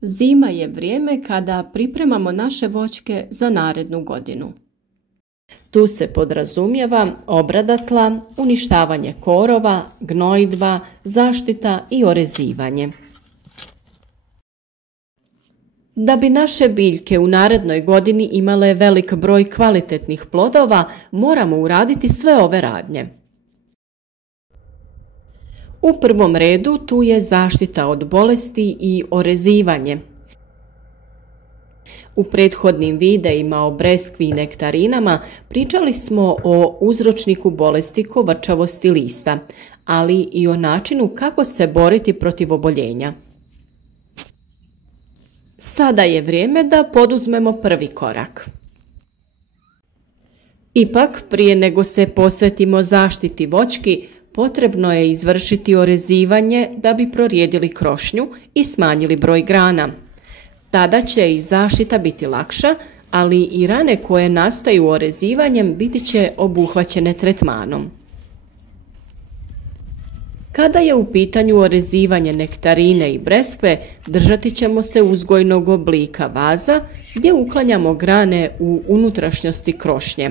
Zima je vrijeme kada pripremamo naše voćke za narednu godinu. Tu se podrazumijeva obrada tla, uništavanje korova, gnojidba, zaštita i orezivanje. Da bi naše biljke u narednoj godini imale velik broj kvalitetnih plodova, moramo uraditi sve ove radnje. U prvom redu tu je zaštita od bolesti i orezivanje. U prethodnim videima o breskvi i nektarinama pričali smo o uzročniku bolesti kovrčavosti lista, ali i o načinu kako se boriti protiv oboljenja. Sada je vrijeme da poduzmemo prvi korak. Ipak, prije nego se posvetimo zaštiti voćki, potrebno je izvršiti orezivanje da bi prorijedili krošnju i smanjili broj grana. Tada će i zaštita biti lakša, ali i rane koje nastaju orezivanjem biti će obuhvaćene tretmanom. Kada je u pitanju orezivanje nektarine i breskve, držati ćemo se uzgojnog oblika vaza gdje uklanjamo grane u unutrašnjosti krošnje,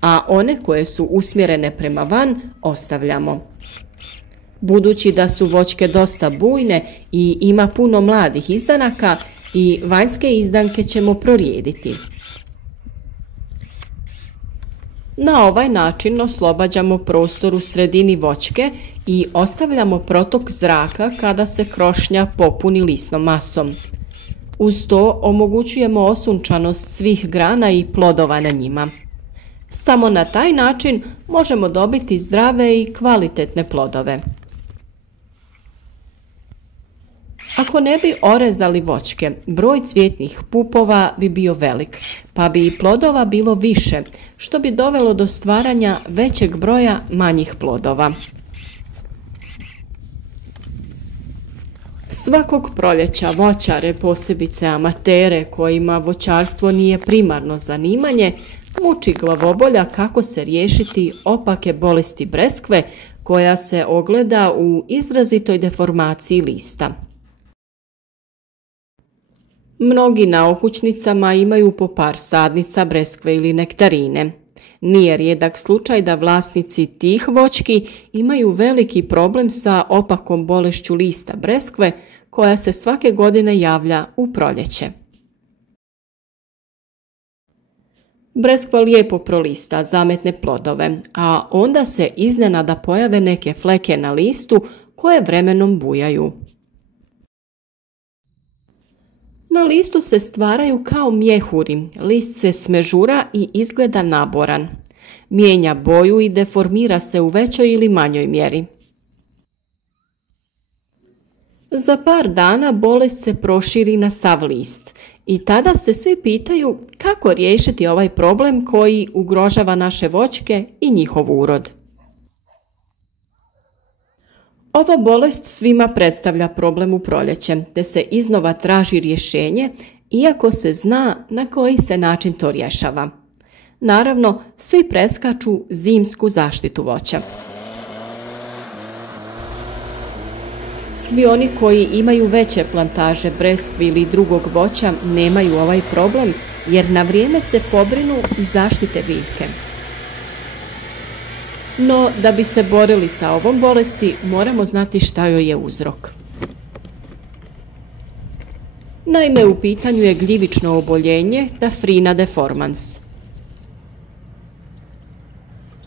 a one koje su usmjerene prema van ostavljamo. Budući da su voćke dosta bujne i ima puno mladih izdanaka, i vanjske izdanke ćemo prorijediti. Na ovaj način oslobađamo prostor u sredini voćke i ostavljamo protok zraka kada se krošnja popuni lisnom masom. Uz to omogućujemo osunčanost svih grana i plodova na njima. Samo na taj način možemo dobiti zdrave i kvalitetne plodove. Ako ne bi orezali voćke, broj cvjetnih pupova bi bio velik, pa bi i plodova bilo više, što bi dovelo do stvaranja većeg broja manjih plodova. Svakog proljeća voćare, posebice amatere kojima voćarstvo nije primarno zanimanje, muči glavobolja kako se riješiti opake bolesti breskve koja se ogleda u izrazitoj deformaciji lista. Mnogi na okućnicama imaju po par sadnica breskve ili nektarine. Nije rijedak slučaj da vlasnici tih voćki imaju veliki problem sa opakom bolešću lista breskve koja se svake godine javlja u proljeće. Breskva lijepo prolista, zametne plodove, a onda se iznenada pojave neke fleke na listu koje vremenom bujaju. Na listu se stvaraju kao mjehuri, list se smežura i izgleda naboran. Mijenja boju i deformira se u većoj ili manjoj mjeri. Za par dana bolest se proširi na sav list i tada se svi pitaju kako riješiti ovaj problem koji ugrožava naše voćke i njihov urod. Ova bolest svima predstavlja problem u proljeće, te se iznova traži rješenje, iako se zna na koji se način to rješava. Naravno, svi preskaču zimsku zaštitu voća. Svi oni koji imaju veće plantaže breskvi ili drugog voća nemaju ovaj problem, jer na vrijeme se pobrinu i zaštite biljke. No, da bi se borili sa ovom bolesti, moramo znati šta joj je uzrok. Naime, u pitanju je gljivično oboljenje Taphrina deformans.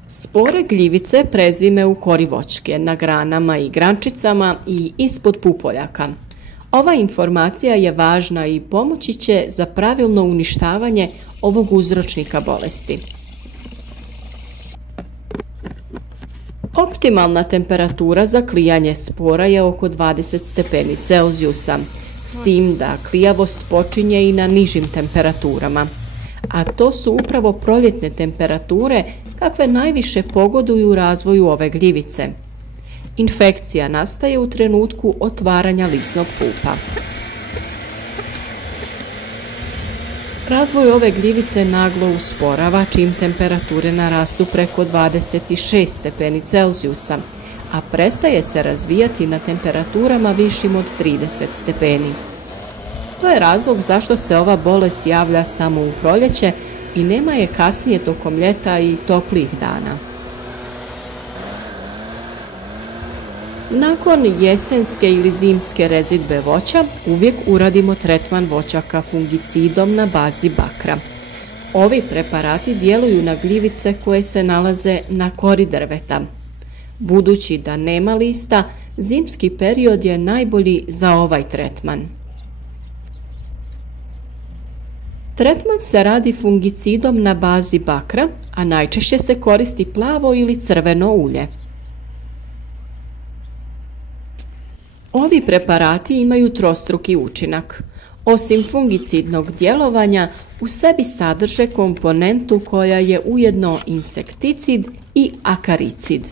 Spore gljivice prezime u kori voćke, na granama i grančicama i ispod pupoljaka. Ova informacija je važna i pomoći će za pravilno uništavanje ovog uzročnika bolesti. Optimalna temperatura za klijanje spora je oko 20 stepeni Celzijusa, s tim da klijavost počinje i na nižim temperaturama. A to su upravo proljetne temperature kakve najviše pogoduju razvoju ove gljivice. Infekcija nastaje u trenutku otvaranja lisnog pupa. Razvoj ove gljivice naglo usporava čim temperature narastu preko 26 stepeni Celzijusa, a prestaje se razvijati na temperaturama višim od 30 stepeni. To je razlog zašto se ova bolest javlja samo u proljeće i nema je kasnije tokom ljeta i toplih dana. Nakon jesenske ili zimske rezidbe voća uvijek uradimo tretman voćaka fungicidom na bazi bakra. Ovi preparati djeluju na gljivice koje se nalaze na kori drveta. Budući da nema lista, zimski period je najbolji za ovaj tretman. Tretman se radi fungicidom na bazi bakra, a najčešće se koristi plavo ili crveno ulje. Ovi preparati imaju trostruki učinak. Osim fungicidnog djelovanja, u sebi sadrže komponentu koja je ujedno insekticid i akaricid.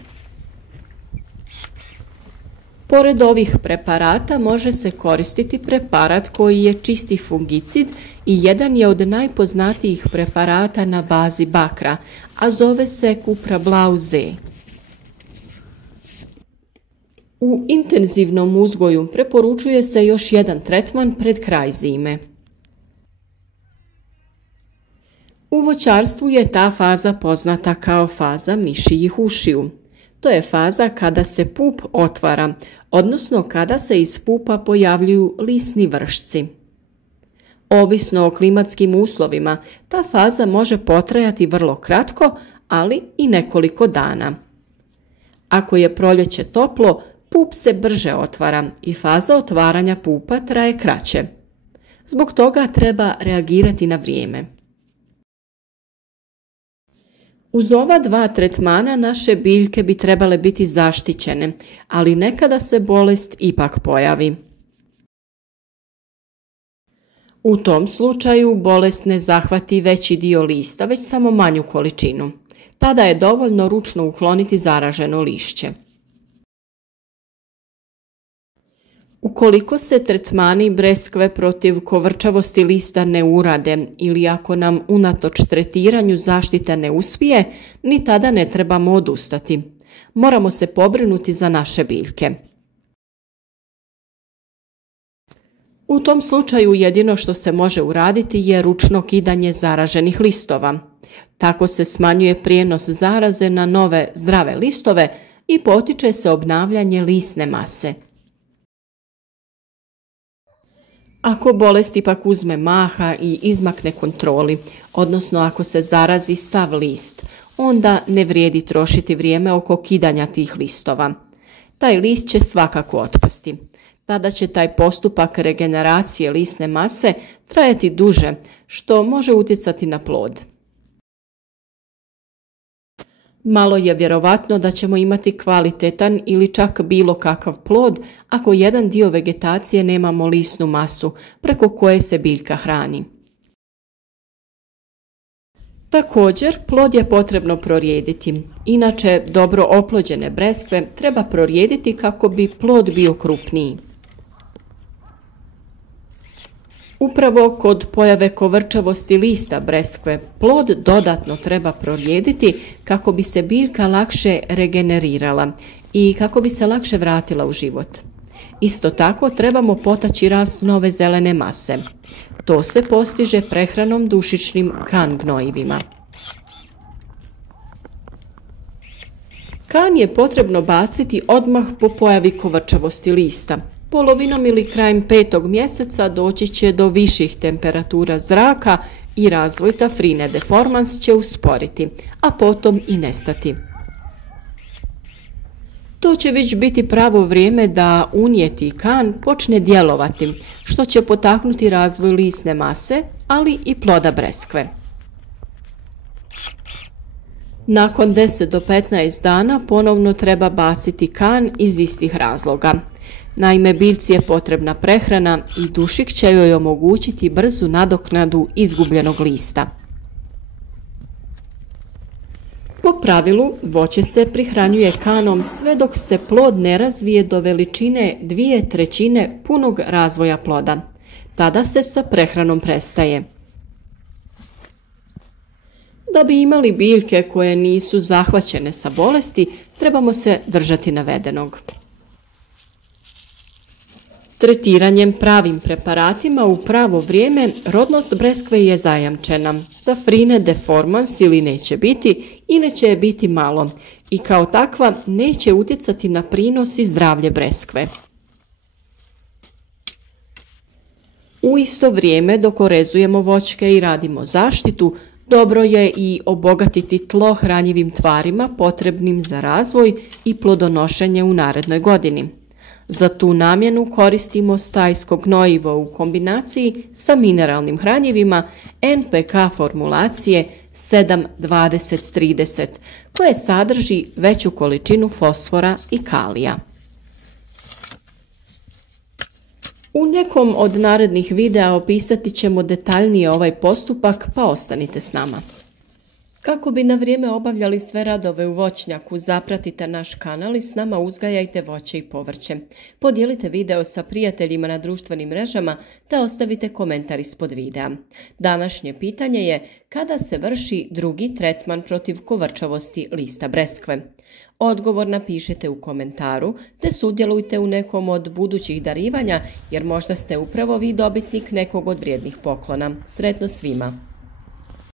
Pored ovih preparata može se koristiti preparat koji je čisti fungicid i jedan je od najpoznatijih preparata na bazi bakra, a zove se Cuprablau Z. U intenzivnom uzgoju preporučuje se još jedan tretman pred kraj zime. U voćarstvu je ta faza poznata kao faza mišjih ušiju. To je faza kada se pup otvara, odnosno kada se iz pupa pojavljuju lisni vršci. Ovisno o klimatskim uslovima, ta faza može potrajati vrlo kratko, ali i nekoliko dana. Ako je proljeće toplo, pup se brže otvara i faza otvaranja pupa traje kraće. Zbog toga treba reagirati na vrijeme. Uz ova dva tretmana naše biljke bi trebale biti zaštićene, ali nekada se bolest ipak pojavi. U tom slučaju bolest ne zahvati veći dio lista, već samo manju količinu. Tada je dovoljno ručno ukloniti zaraženo lišće. Ukoliko se tretmani breskve protiv kovrčavosti lista ne urade ili ako nam unatoč tretiranju zaštita ne uspije, ni tada ne trebamo odustati. Moramo se pobrinuti za naše biljke. U tom slučaju jedino što se može uraditi je ručno kidanje zaraženih listova. Tako se smanjuje prijenos zaraze na nove zdrave listove i potiče se obnavljanje lisne mase. Ako bolest ipak uzme maha i izmakne kontroli, odnosno ako se zarazi sav list, onda ne vrijedi trošiti vrijeme oko kidanja tih listova. Taj list će svakako otpasti. Tada će taj postupak regeneracije lisne mase trajati duže, što može utjecati na plod. Malo je vjerovatno da ćemo imati kvalitetan ili čak bilo kakav plod ako jedan dio vegetacije nemamo lisnu masu preko koje se biljka hrani. Također, plod je potrebno prorijediti. Inače, dobro oplođene breskve treba prorijediti kako bi plod bio krupniji. Upravo kod pojave kovrčavosti lista breskve, plod dodatno treba prorijediti kako bi se biljka lakše regenerirala i kako bi se lakše vratila u život. Isto tako trebamo potaći rast nove zelene mase. To se postiže prehranom dušičnim kan gnojivima. Kan je potrebno baciti odmah po pojavi kovrčavosti lista. Polovinom ili krajem 5. mjeseca doći će do viših temperatura zraka i razvoj tafrine deformans će usporiti, a potom i nestati. To će već biti pravo vrijeme da unijeti kan počne djelovati, što će potaknuti razvoj lisne mase, ali i ploda breskve. Nakon 10 do 15 dana ponovno treba baciti kan iz istih razloga. Naime, biljci je potrebna prehrana i dušik će joj omogućiti brzu nadoknadu izgubljenog lista. Po pravilu, voće se prihranjuje kanom sve dok se plod ne razvije do veličine 2/3 punog razvoja ploda. Tada se sa prehranom prestaje. Da bi imali biljke koje nisu zahvaćene sa bolesti, trebamo se držati navedenog. Tretiranjem pravim preparatima u pravo vrijeme rodnost breskve je zajamčena. Staphyline deformans ili neće biti će je biti malo i kao takva neće utjecati na prinos i zdravlje breskve. U isto vrijeme dok orezujemo voćke i radimo zaštitu, dobro je i obogatiti tlo hranjivim tvarima potrebnim za razvoj i plodonošenje u narednoj godini. Za tu namjenu koristimo stajsko gnojivo u kombinaciji sa mineralnim hranjivima NPK formulacije 7-20-30, koje sadrži veću količinu fosfora i kalija. U nekom od narednih videa opisati ćemo detaljnije ovaj postupak, pa ostanite s nama. Kako bi na vrijeme obavljali sve radove u voćnjaku, zapratite naš kanal i s nama uzgajajte voće i povrće. Podijelite video sa prijateljima na društvenim mrežama te ostavite komentar ispod videa. Današnje pitanje je kada se vrši drugi tretman protiv kovrčavosti lista breskve. Odgovor napišite u komentaru te sudjelujte u nekom od budućih darivanja jer možda ste upravo vi dobitnik nekog od vrijednih poklona. Sretno svima!